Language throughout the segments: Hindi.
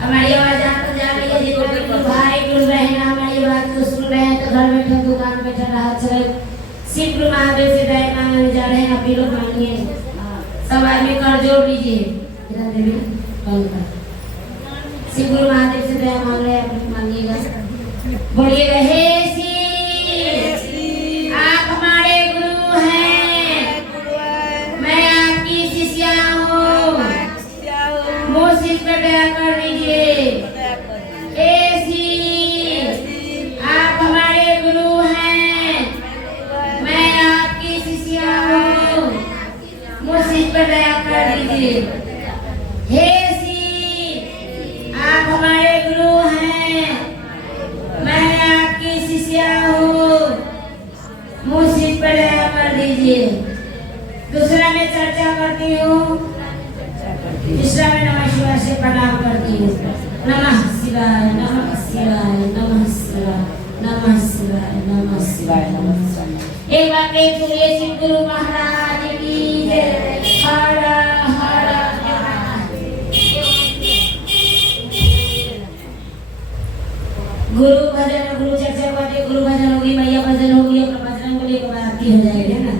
हमारी आवाज आपको जा रही है जितना भाई जुड़ रहे हैं हमारी बात को सुन रहे हैं तो घर बैठे दुकान बैठे रहा चले सिर्फ महादेव से दया मांगने जा रहे हैं आप लोग मांगिए सब आदमी कर जोड़ लीजिए इधर देवी कौन का सिर्फ महादेव से दया मांग रहे हैं आप मांगिएगा बोलिएगा हे श्री आप हमारे गुरु हैं मैं आपकी शिष्या हूँ मुझ पर दया कर दीजिए हे श्री आप हमारे गुरु हैं मैं आपकी शिष्या हूँ मुझ पर दया कर दीजिए हे श्री आप हमारे गुरु हैं मैं आपकी शिष्या हूँ मुझ पर दया कर दीजिए दूसरा मैं चर्चा करती हूँ तीसरा मैं नमः शिवाय से प्रणाम करती हूँ नमः शिवाय नमः शिवाय नमः शिवाय नमः शिवाय नमः शिवाय नमः शिवाय एक बार के सुनिए श्री गुरु महाराज की जय हर हर गुरु भजन गुरु चर्चा करते गुरु भजन होगी मैया भजन होगी और भजन को लेकर आरती हो जाएगी ना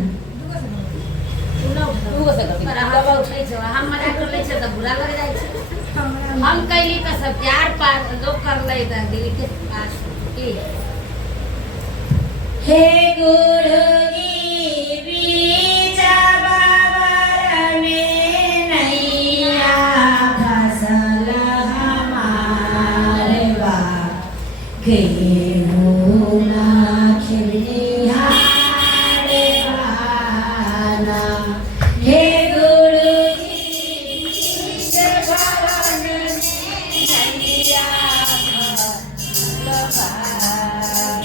हम मना कर ले तो बुरा लग जाए हम कैली का सब प्यार पार लोग कर ले दिल के पास की हे गुरु जी बीचा बाबर में नैया फसल हमारे बा गेहूं ना खिलिहारे बाना हे गुरु जी बीचा बाबर में नैया फसल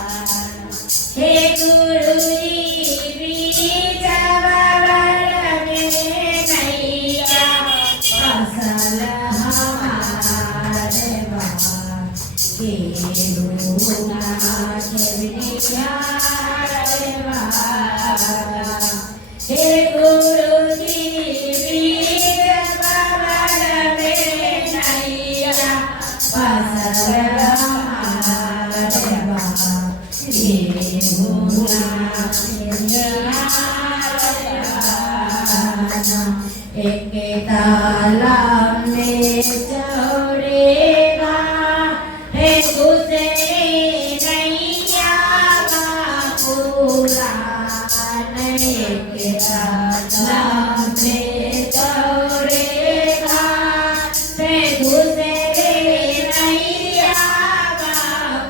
हे गुरु जी बीचा बाबर में नैया फसल हमारे बा गेहूं ना खिलिहारे बाना हे गुरु जी बीचा बाबर में नैया फसल हमारे बा गेहूं ना खिलिहारे बाना एक तालाब में चौड़ेगा है दूसरे नैया पूरा एक तालाब में चौड़ेगा है दूसरे नैया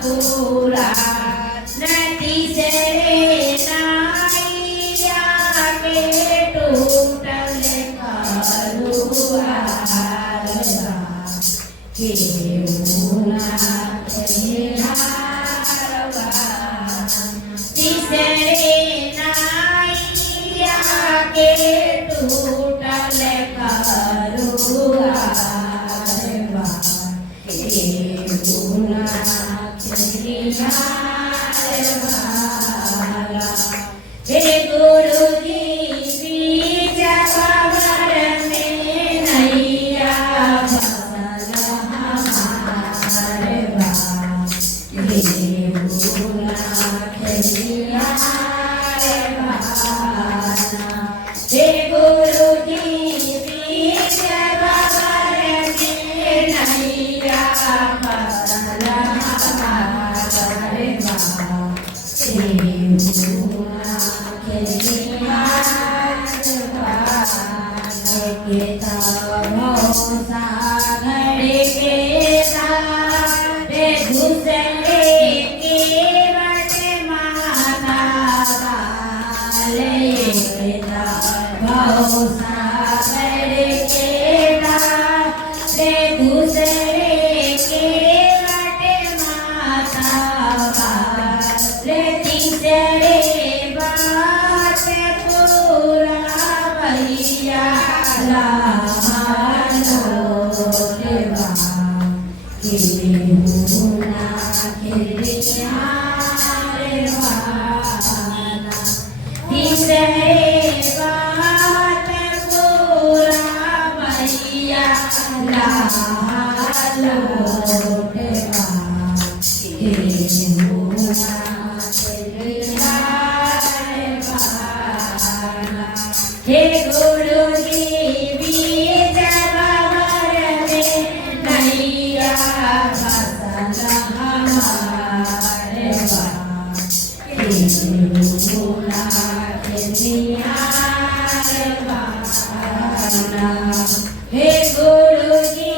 पूरा नदी से नैया के टूटल करुआरगा गेहूं ना खिलिहारवा तीसरे नैया के टूटल करुआरगा गेहूं ना खिलिहारवा हे गुरु जी बीचा बाबर में नैया फसल हमारे बा गेहूं ना खिलिहारे बाना हे गुरु जी बीचा बाबर में नैया फसल हमारे बा गेहूं ना खिलिहारे बाना के तावो सागरे के राते दूसरे के बटे माता वाले के तावो सागरे के राते दूसरे के बटे माता वाले तीसरे बात पूरा भैया लालो देवा गेहूं ना खिलिहारे बाना तीसरे हे गुरु जी बीच बाबर में नैया फसल हमारे हे गुरु जी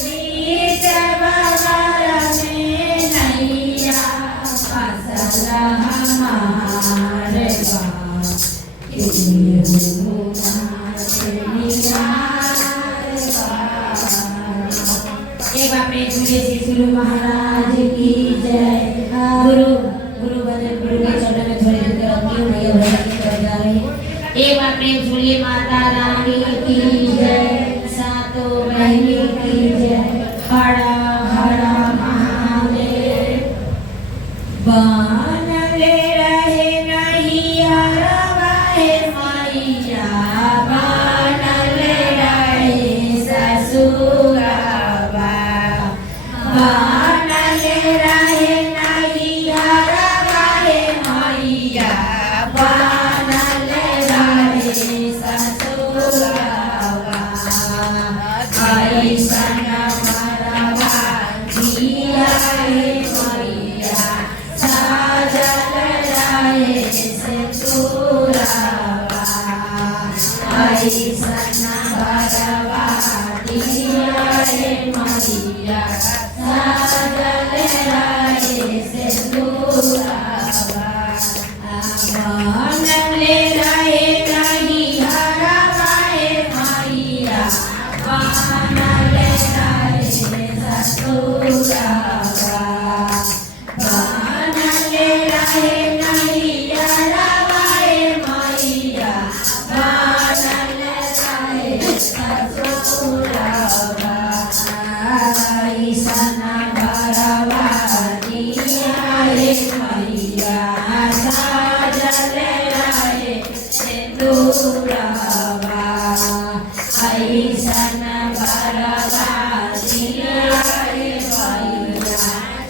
बीच बाबर में नैया फसल हमारे एक अपने झूले से गुरु महाराज की जय। गुरु गुरु भजन गुरु के चरण में थोड़ी देर रखी हुई है भजन कर जा रही है। एक अपने झूले माता रानी की जय, सातों बहनी की जय। हरा हरा महादेव बनले रहे नहीं हरवाए मैया, बनले रहे ससुरवा, बनले रहे नहीं हरवाए मैया, बनले रहे ससुरवा। ऐसन मरवा दिया है मैया, साजल रहे सिंदूरवा। ऐसन मरवा दिया है मैया, साजल रहे सिंदूरवा। बनले रहे नहीं हरवाए मैया, बनले रहे ससुरवा। बनले रहे नहीं हरवाए मैया, बनले रहे ससुरवा। ऐसन बरवा दिया है मैया, साजल रहे सिंदूरवा। ऐसन बरवा दिया है मैया,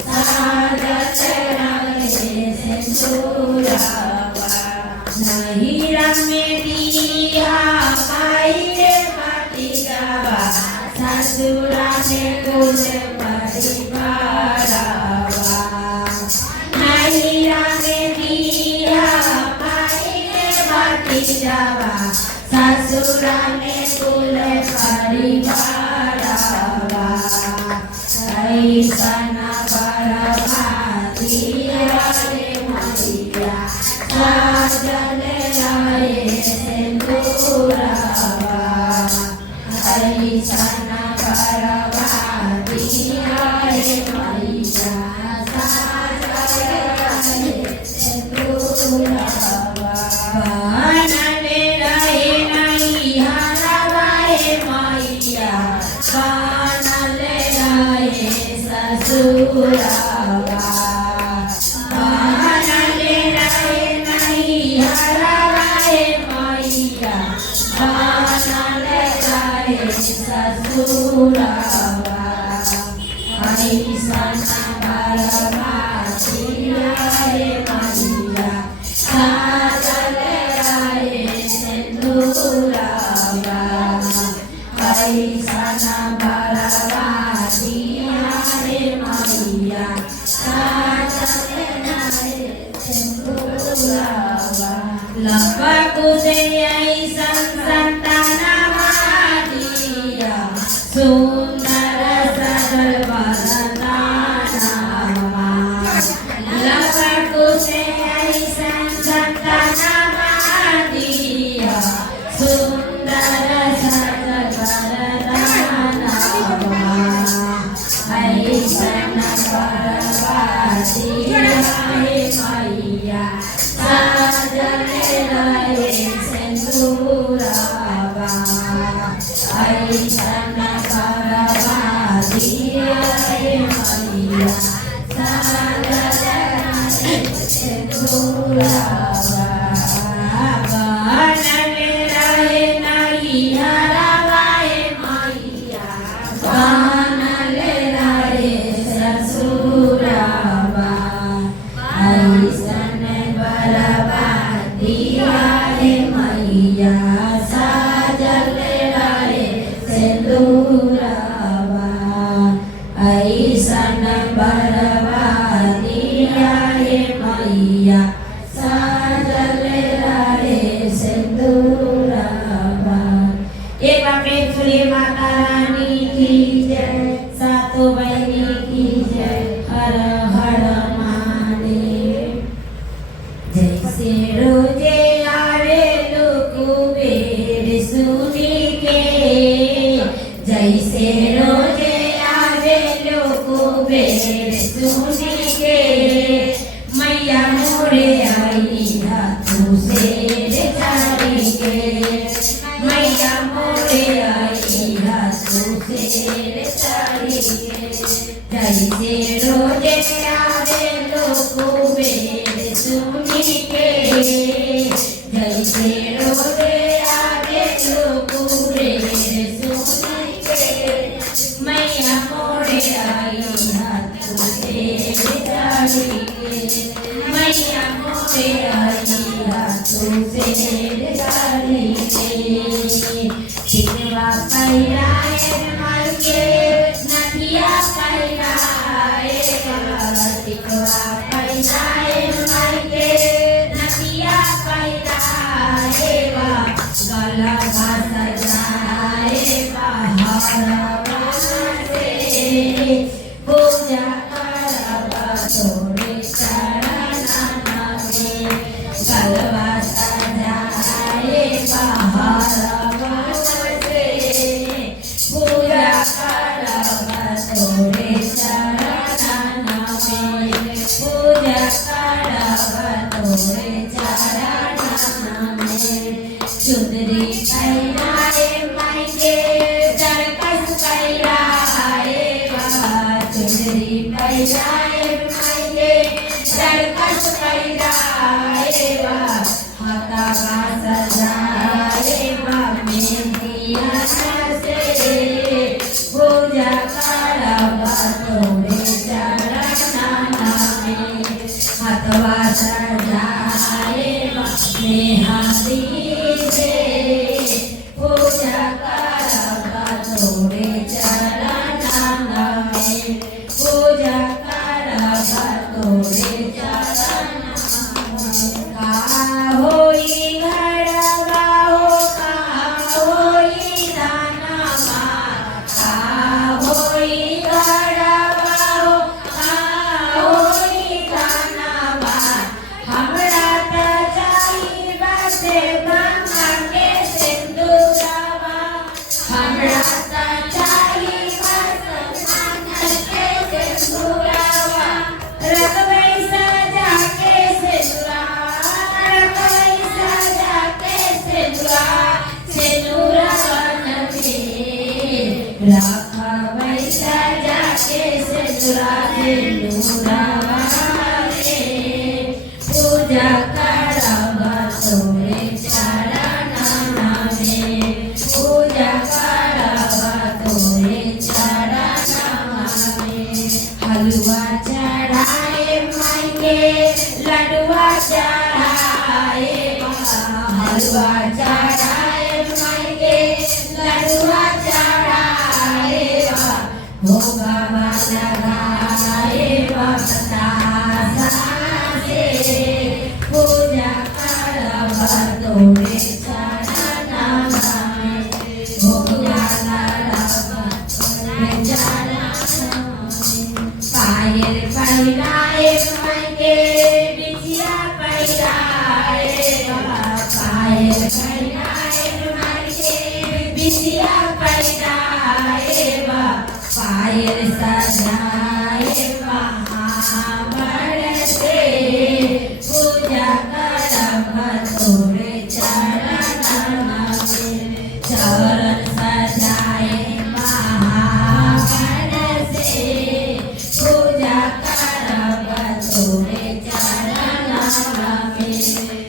साजल रहे सिंदूरवा। नहिरा में दिया माई रे भतीजावा, ससुरा में कुल परिवारवा। नहिरा में दिया माई रे भतीजावा, ससुरा में कुल परिवारवा। ऐसन बरवा दिया रे मैया, साजल रहे सिंदूरवा। ऐसन बरवा दिया रे मैया, साजल रहे सिंदूरवा। बनले रहे नहीं हरवाए मैया, बनले रहे ससुरवा। बनले रहे नहीं हरवाए मैया, बनले रहे ससुरवा। ऐसन बरवा दिया रे मैया, साजल रहे सिंदूरवा। ऐसन बरवा दिया रे मैया, साजल रहे सिंदूरवा। लपकु से ऐसन संतानवा दिया, सुंदर सरल वरदानवा। लपकु से ऐसन संतानवा दिया, सुंदर सरल वरदानवा। ऐसन बरवा दिया है मैया, साजल रहे सिंदूरवा। ऐसन बरवा दिया है मैया, साजल रहे सिंदूरवा। बनले रहे नहीं हरवाए मैया, बनले रहे ससुरवा। गाड़ी के मैया मोरे आइया तुझे गाड़ी के टिकवा पैराए माई के नदिया पैराए टिकवा पैराए माई के नदिया पैराए गला सजाए बाहर से पूजा करबा तोरे चरण में गलवा सजाए बाहर से पूजा करबा तोरे चरण में पूजा करबा तोरे चरण में चुनरी पैराए माई के दरकस पैराए चुनरी पैराए माई के दरकस पैराए हाथा सजाए मेहंदिया से पूजा करबा तोरे चरण में हाथवा सजाए मेहंदी से पूजा करबा तोरे चरण में पूजा करबा तोरे चरण में होई घड़वा हो होई दानवा होई घड़वा हो होई दानवा हमरा त चाही बसे गंगा के सिंदूरवा हमरा त चाही बस गंगा के सिंदूरवा रखबै सजा के सिंदूरा रखबै सजा के सिंदूरा सिंदूरवा में रखबै सजा के सिंदूरा सिंदूरवा में पूजा करबा तोरे चरण में पूजा करबा तोरे चरण में हलवा चढ़ाए माई के लडुआ चढ़ाए हलवा चढ़ाए माई के लडुआ चढ़ाए भोगवा लगाए बतासा से पूजा करबा तोरे चरण में भोगवा लगाबा तोरे चरण में पायल पैराए माई के बिछिया पैराए पायल पैराए माई के बिछिया पैराए पायल सजाए महावर से पूजा करबा तोरे चरण में चरण सजाए महावर से पूजा करबा तोरे चरण में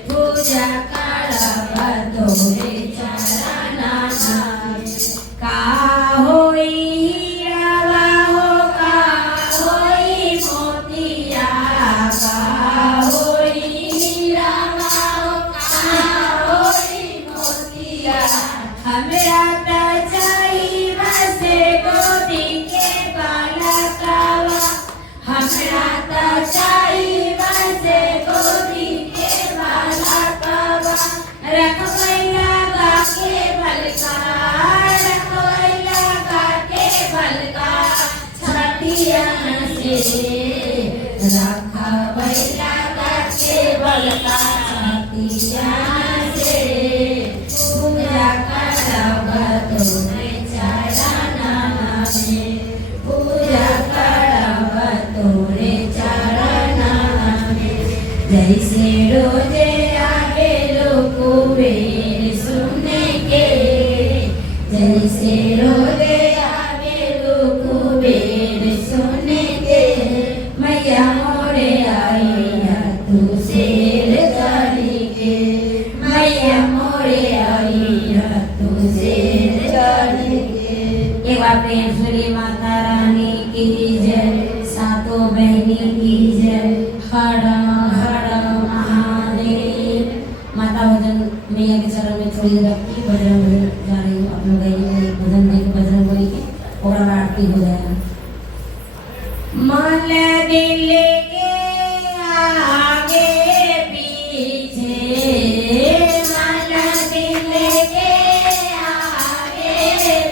पूजा करबा तोरे चरण में का होई हीरावा हो का होई मोतिया का होई हीरावा हो का होई मोतिया हमरा त चाही बसे गोदी के बालकवा हमरा त चाही बसे गोदी के बालकवा रखबै लगा के बलका रखबै लगा के बलका छठिया से रखबै लगा के बलका छठिया से पूजा करबा तोरे चरण में पूजा करबा तोरे चरण में जैसे रोजे आवे लोग बेर सुनने के जैसे रोजे आवे लोग बेर सुनने के मैया मोरे आइया तू शेर गाड़ी के मैया मोरे आइया तू शेर गाड़ी के। एक बार प्रेम श्री माता रानी की जय, सातों बहनी की जय। हर हर महादेव। माता भजन मैया के चरण में थोड़ी देर रखी, भजन जा रही हूँ। आप लोग गाइए भजन देख भजन बोल के और आरती हो जाएगा। मन दिल के आगे पीछे, मन दिल के आगे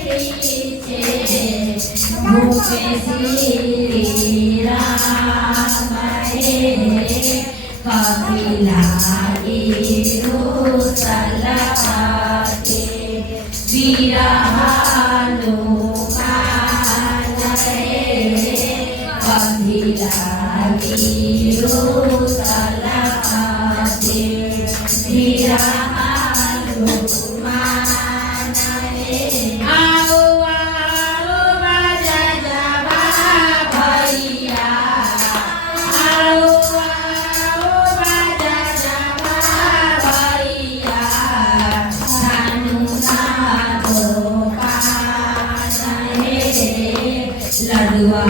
पीछे, भूपे श्री राम है, कभी लागी सलाते वीरा हनुमान है, कभी लागी सलाते वीरा हनुमान है। आओ आओ बाजा जवा भैया, आओ आओ बाजा जवा भैया, लडुआ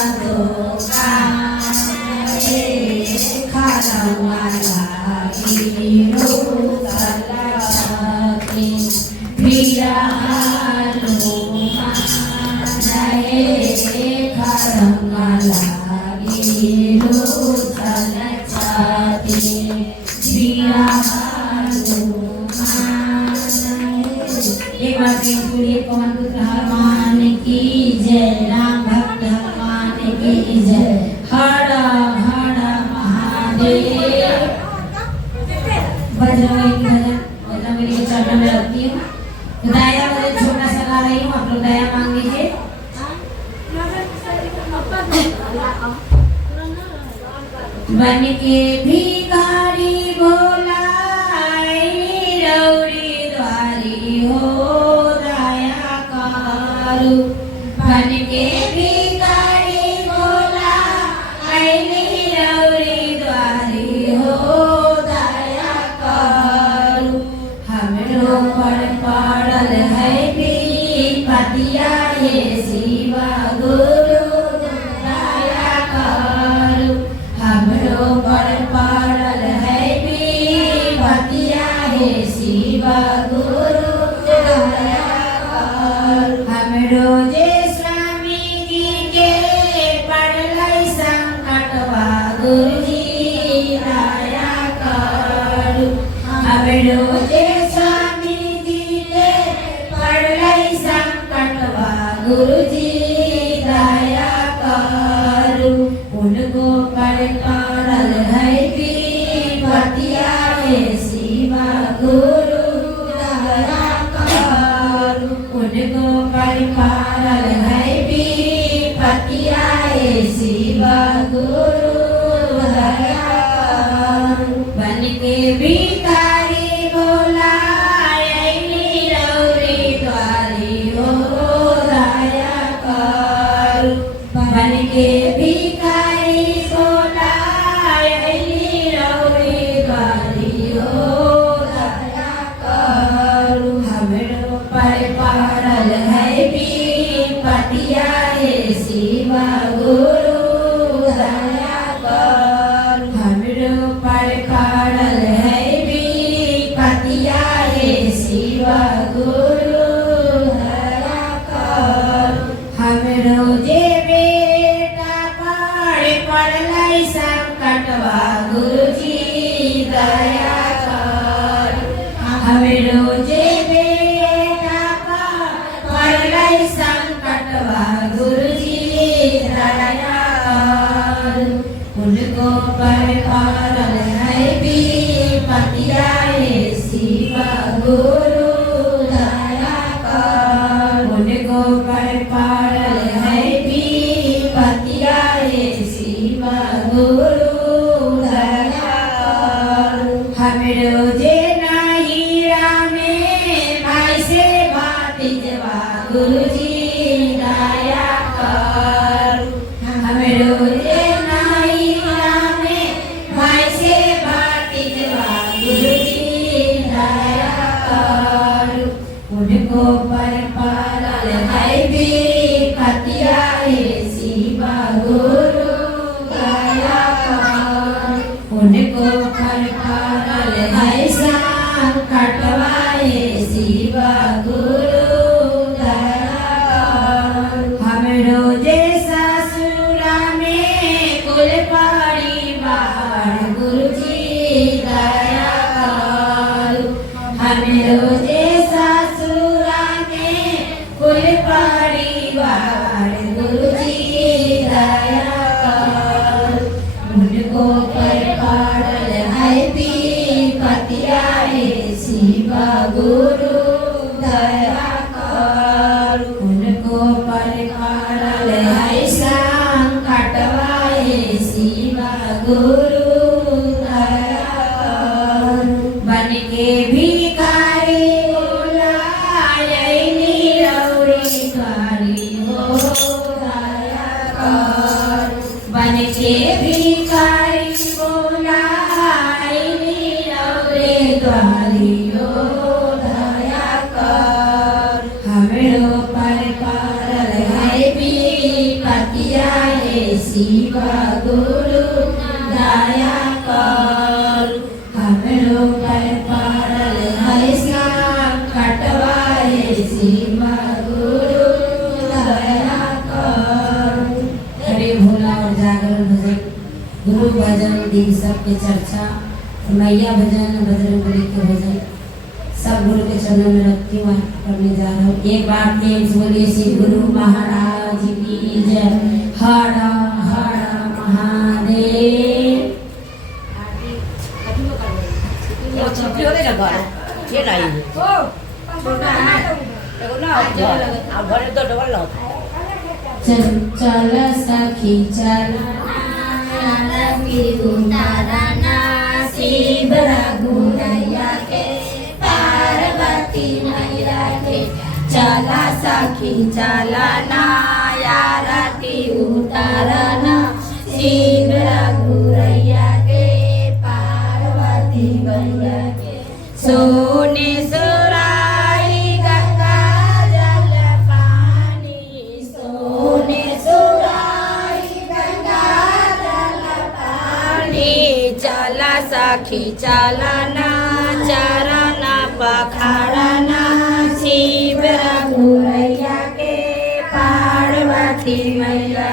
Hallelujah. हर हर महादेव। बजरंगबली के चरणों में रखती हूँ। दया मुझे छोटा सा गा रही हूँ, आप लोग दया मांग लीजिए। बन के भिखारी भोला रौड़ी द्वारी हो दया करू। बन के भिखारी भोला रौड़ी द्वारी हो दया करू। हमरो पर पड़ल है विपतिया ये शिवा गुरु दया करू। हमरो पर पड़ल है विपतिया हे शिवा गुरु दया करू। हमरो जे स्वामी जी के पड़ल संकटवा गुरुजी दया करू। हमरो जे स्वामी जी के पड़ल संकटवा गुरुजी दया करू। उनको पर पड़ल है विपतिया हे शिवा गुरु दया करू। उनको पर पड़ल है विपतिया हे शिवा गुरु दया करू। बन के भिखारी भोला रौड़ी द्वारी हो दया करू। बन के भिखारी भोला रौड़ी द्वारी हो दया करू। हमरो पर पड़ल है विपतिया हे शिवा गुरु दया करू। हमरो पर पड़ल है विपतिया हे शिवा गुरु दया करू। हमरो जे बेटा पड़ल संकटवा गुरुजी दया करू। हमरो जे बेटा पड़ल संकटवा गुरुजी दया करू। उनको पर पड़ल है विपतिया हे शिवा गुरु दया करू। उनको पर पड़ल है विपतिया हे शिवा गुरु दया करू। हमरो जे नाहिरा में भाई से भातिजवा गुरुजी दया करू। हमरो जे नाहिरा में भाई से भातिजवा गुरुजी दया करू। उनको पर पड़ल है विपतिया हे शिवा गुरु दया करू। उनको पर पड़ल है संकटवा हे शिवा गुरु दया करू। हमरो जे ससुरा में कुल परिवार गुरुजी दया करू। हमरो जे ससुरा में कुल परिवार गुरुजी दया करू। उनको पर पड़ल है विपतिया हे शिवा गुरु दया करू। उनको पर पड़ल है संकटवा हे शिवा गुरु दया करू। बन के भिखारी भोला रौड़ी द्वारी हो दया करू। बन के भिखारी भोला रौड़ी द्वारी हो दया करू। हमरो पर पड़ल है विपतिया हे शिवा गुरु दया करू। हमरो पर पड़ल है संकटवा हे शिवा गुरु दया करू। हरे भोला और जागरण भजन, गुरु भजन, दिन सबके चर्चा, मैया भजन, बजरंगबली के भजन सब गुरु के चरणों में रखती हूँ, करने जा रहा हूँ। एक बार प्रेम से बोलिए श्री गुरु महाराज की जय। हर हर नहीं एगो ना आ घरे तो डबल लो चल चला सखी चला आरती उतारना शिव रघुरैया के पार्वती मैया के चला सखी चलना आरती उतारना शिव रघुरैया के पार्वती मैया के सोने सुराई गंगा जल पानी सोने सुराई गंगा जल पानी चला सखी चलना चरण पखारना शिव रघुरैया के पार्वती मैया